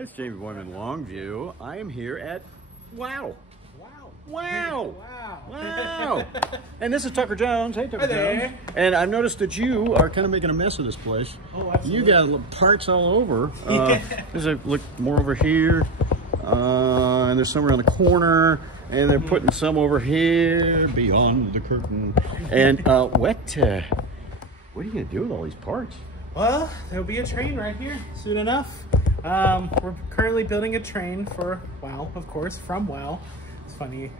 It's Jamey Boyum in Longview. I am here at Wow. And this is Tucker Jones. Hey, Tucker Jones. And I've noticed that you are kind of making a mess of this place. Oh, absolutely. You got parts all over. There's a look more over here, and there's some around the corner, and they're putting some over here beyond the curtain. And what are you gonna do with all these parts? Well, there'll be a train right here soon enough. We're currently building a train for WoW, of course, from WoW. It's funny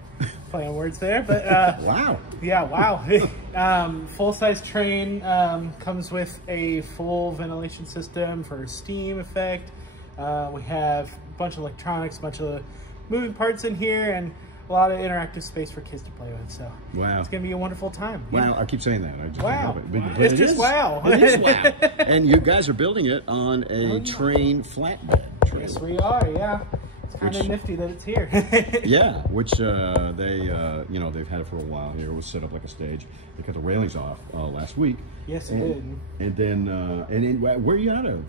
play on words there, but Wow. Yeah, wow. Full-size train comes with a full ventilation system for steam effect. We have a bunch of electronics, a bunch of moving parts in here, and a lot of interactive space for kids to play with. So wow, it's gonna be a wonderful time. Wow, I keep saying that. I just Wow. love it. It's just wow. It is wow. And you guys are building it on a train flatbed. Yes, we are. Yeah, it's kind of nifty that it's here. Yeah, which they've had it for a while here. It was set up like a stage. They cut the railings off last week. Yes, it did. And then where are you out of?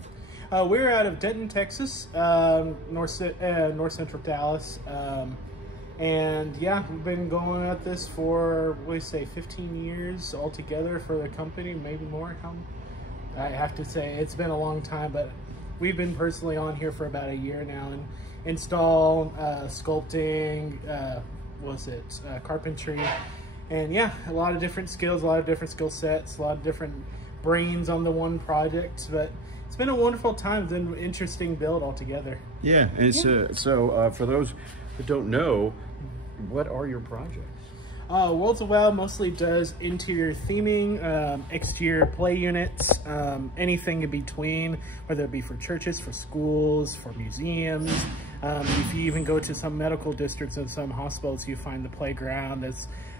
We're out of Denton, Texas, north central Dallas. And yeah, we've been going at this for, what do you say, 15 years altogether for the company, maybe more. I have to say it's been a long time, but we've been personally on here for about a year now and install, sculpting, carpentry, and yeah, a lot of different skills, a lot of different skill sets, a lot of different brains on the one project, but it's been a wonderful time. It's been an interesting build altogether. Yeah, and it's, so for those who don't know, what are your projects? Worlds of WoW mostly does interior theming, exterior play units, anything in between, whether it be for churches, for schools, for museums. If you even go to some medical districts and some hospitals, you find the playground.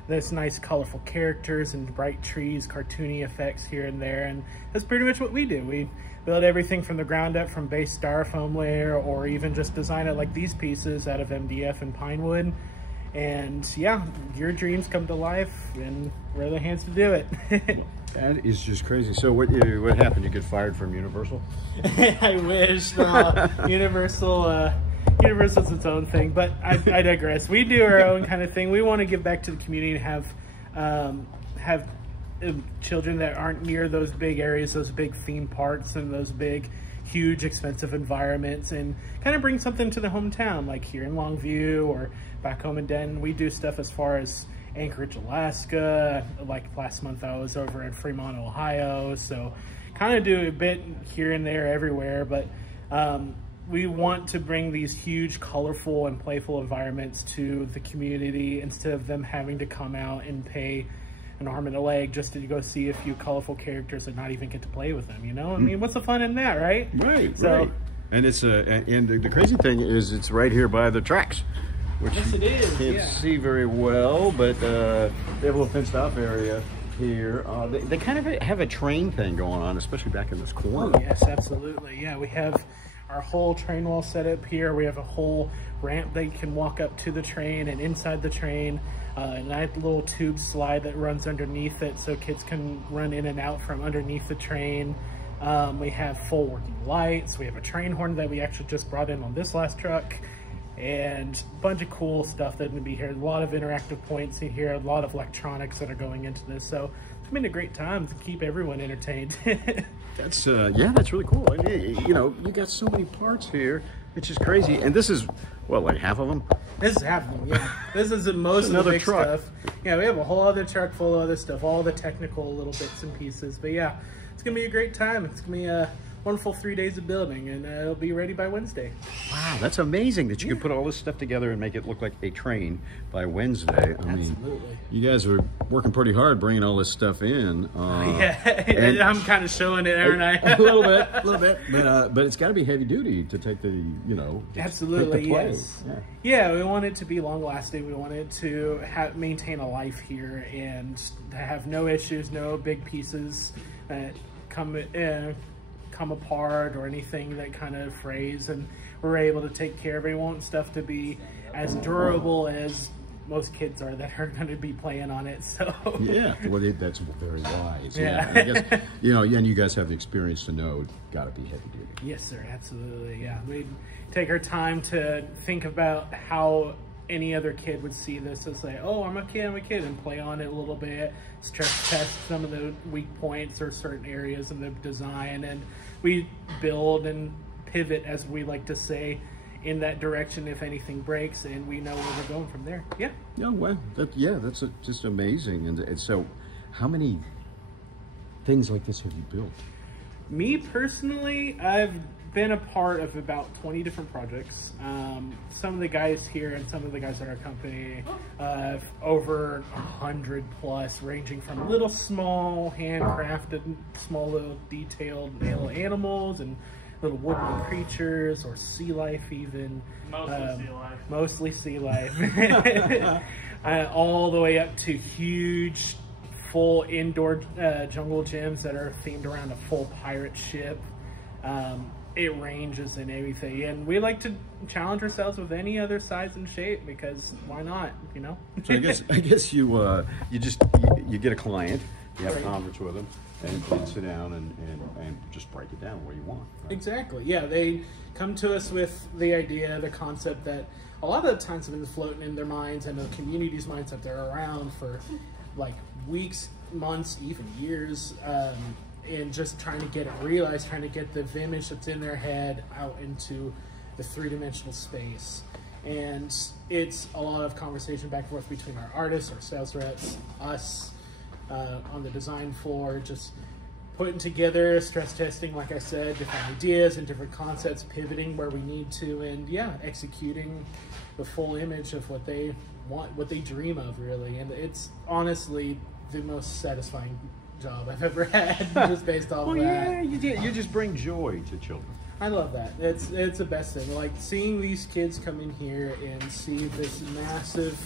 There's nice colorful characters and bright trees, cartoony effects here and there, and that's pretty much what we do. We build everything from the ground up, from base styrofoam layer, or even just design it like these pieces out of MDF and pine wood. And yeah, your dreams come to life, and we're the hands to do it. That is just crazy. So what happened? You get fired from Universal? I wish. Universal's its own thing, but I digress. We do our own kind of thing. We want to give back to the community and have children that aren't near those big areas, those big theme parks, and those big, huge, expensive environments, and kind of bring something to the hometown, like here in Longview or back home in Denton. We do stuff as far as Anchorage, Alaska. Like last month I was over in Fremont, Ohio, so kind of do a bit here and there everywhere, but we want to bring these huge, colorful, and playful environments to the community instead of them having to come out and pay an arm and a leg just to go see a few colorful characters and not even get to play with them, you know? I mean, what's the fun in that, right? Right, right. And it's and the crazy thing is it's right here by the tracks, which yes, it is. You can't see very well, but they have a little fenced off area here. They kind of have a train thing going on, especially back in this corner. Oh, yes, absolutely. Yeah, we have our whole train wall set up here. We have a whole ramp that you can walk up to the train, and inside the train, a nice little tube slide that runs underneath it so kids can run in and out from underneath the train. We have full working lights. We have a train horn that we actually just brought in on this last truck, and a bunch of cool stuff that's going to be here. A lot of interactive points in here, a lot of electronics that are going into this. So it's been a great time to keep everyone entertained. That's yeah, that's really cool. And, you know, you got so many parts here. It's just crazy. And this is what, like half of them? This is half of them. Yeah, this is most of the big stuff. Yeah, we have a whole other truck full of other stuff, all the technical little bits and pieces. But yeah, it's gonna be a great time. It's gonna be a wonderful 3 days of building, and it'll be ready by Wednesday. Wow, that's amazing that you can put all this stuff together and make it look like a train by Wednesday. I mean, you guys are working pretty hard bringing all this stuff in. Yeah, and I'm kind of showing it, aren't I? A little bit. But it's got to be heavy duty to take the, you know, absolutely, take the play. Yes. Yeah, we want it to be long lasting. We want it to maintain a life here and to have no issues, no big pieces that come apart or anything that kind of frays, and we're able to take care of it. We want stuff to be as durable as most kids are that are going to be playing on it. So yeah, well, that's very wise. Yeah. And I guess, you know, and you guys have the experience to know got to be heavy duty. Yes, sir, absolutely. Yeah, we take our time to think about how any other kid would see this as like, oh, I'm a kid, and play on it a little bit, stress test some of the weak points or certain areas in the design, and we build and pivot, as we like to say, in that direction if anything breaks, and we know where we're going from there. Yeah. Yeah, well, that's just amazing. And so, how many things like this have you built? Me personally, I've been a part of about 20 different projects. Some of the guys here and some of the guys at our company, over 100 plus, ranging from little small handcrafted, small little detailed little animals and little woodland creatures or sea life even. Mostly sea life. All the way up to huge full indoor jungle gyms that are themed around a full pirate ship. It ranges in everything, and we like to challenge ourselves with any other size and shape, because why not, you know? So I guess you get a client, you have a conference with them, and sit down and just break it down where you want. Right? Exactly. Yeah, they come to us with the idea, the concept that a lot of the times have been floating in their minds and the community's minds that they're around for like weeks, months, even years. And just trying to get it realized, trying to get the image that's in their head out into the three-dimensional space. And it's a lot of conversation back and forth between our artists, our sales reps, us on the design floor, just putting together, stress testing, like I said, different ideas and different concepts, pivoting where we need to, and yeah, executing the full image of what they want, what they dream of, really. And it's honestly the most satisfying job I've ever had, just based off of that. Yeah, you just bring joy to children. I love that. It's the best thing. Like seeing these kids come in here and see this massive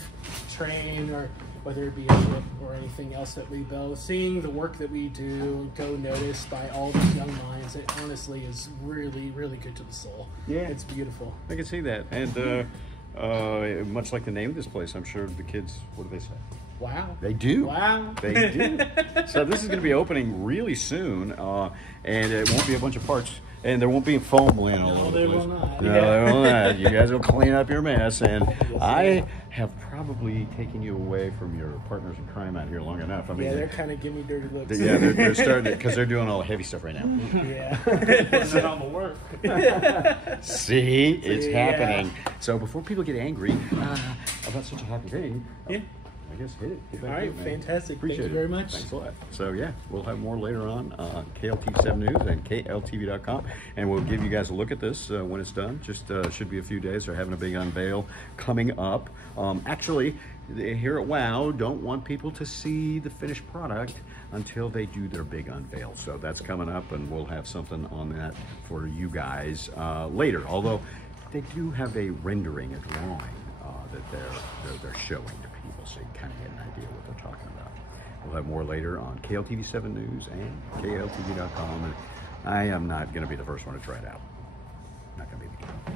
train, or whether it be a ship or anything else that we build, seeing the work that we do go noticed by all these young minds, it honestly is really, really good to the soul. Yeah, it's beautiful. I can see that. And much like the name of this place, I'm sure the kids, what do they say? Wow. They do. Wow. They do. So this is going to be opening really soon, and it won't be a bunch of parts, and there won't be foam laying all over the place. No, they will not. No, they will not. You guys will clean up your mess, and I have probably taken you away from your partners in crime out here long enough. I mean, yeah, they're kind of giving me dirty looks. Yeah, they're starting because they're doing all the heavy stuff right now. Yeah. Putting on the work. See, it's happening. So before people get angry about such a happy thing, yeah. I guess hit it. Get back all right, to it, fantastic. Appreciate Thank you very much. Thanks a lot. So yeah, we'll have more later on KLTV 7 News and KLTV.com, and we'll give you guys a look at this when it's done. Just should be a few days. They're having a big unveil coming up. Actually, here at WOW don't want people to see the finished product until they do their big unveil. So that's coming up, and we'll have something on that for you guys later. Although they do have a rendering, a drawing that they're showing to people, so you kind of get an idea what they're talking about. We'll have more later on KLTV 7 News and KLTV.com. And I am not going to be the first one to try it out. Not going to be the